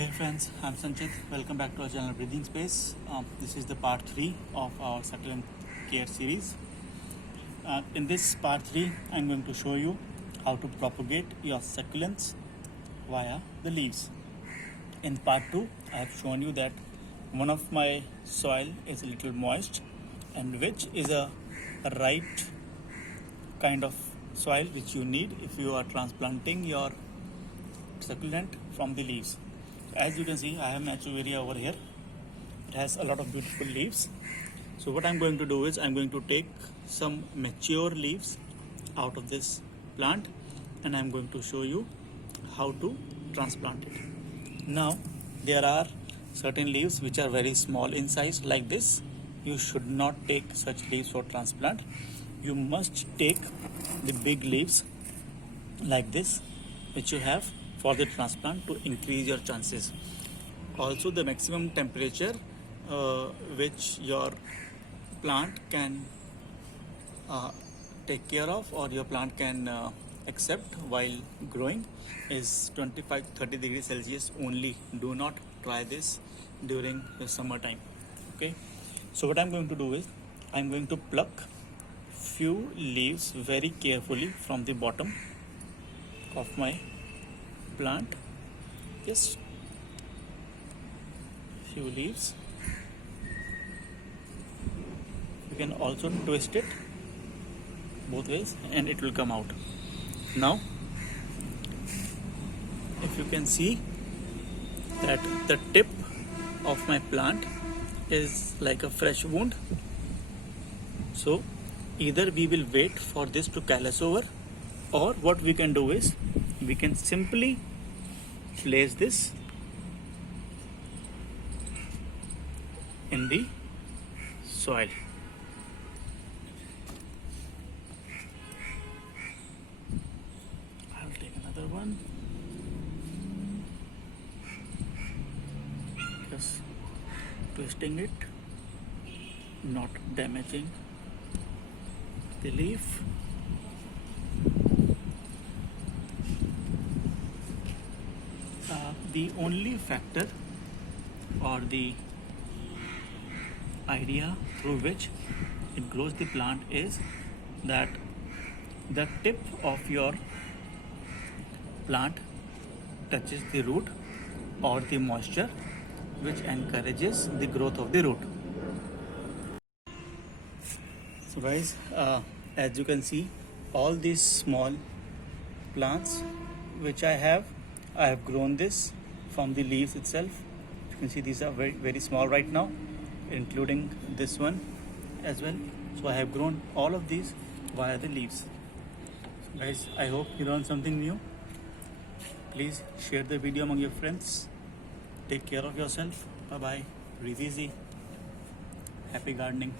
Hey friends, I'm Sanchit. Welcome back to our channel Breathing Space. This is the part 3 of our succulent care series. In this part 3, I'm going to show you how to propagate your succulents via the leaves. In part 2, I have shown you that one of my soil is a little moist and which is a right kind of soil which you need if you are transplanting your succulent from the leaves. As you can see, I have Natuveria over here. It has a lot of beautiful leaves. So what I'm going to do is I'm going to take some mature leaves out of this plant and I'm going to show you how to transplant it. Now there are certain leaves which are very small in size like this. You should not take such leaves for transplant. You must take the big leaves like this which you have for the transplant to increase your chances. Also the maximum temperature which your plant can take care of or your plant can accept while growing is 25-30 degrees Celsius only. Do not try this during the summertime. Okay, so what I'm going to do is I'm going to pluck few leaves very carefully from the bottom of my plant. Just few leaves. You can also twist it both ways and it will come out. Now if you can see that the tip of my plant is like a fresh wound, so either we will wait for this to callus over, or what we can do is we can simply place this in the soil. I'll take another one. Just twisting it, not damaging the leaf. The only factor or the idea through which it grows the plant is that the tip of your plant touches the root or the moisture, which encourages the growth of the root. So guys, as you can see, all these small plants which I have grown this from the leaves itself. You can see these are very small right now, including this one as well. So I have grown all of these via the leaves. So guys, I hope you learned something new. Please share the video among your friends. Take care of yourself. Bye bye. Breathe easy. Happy gardening.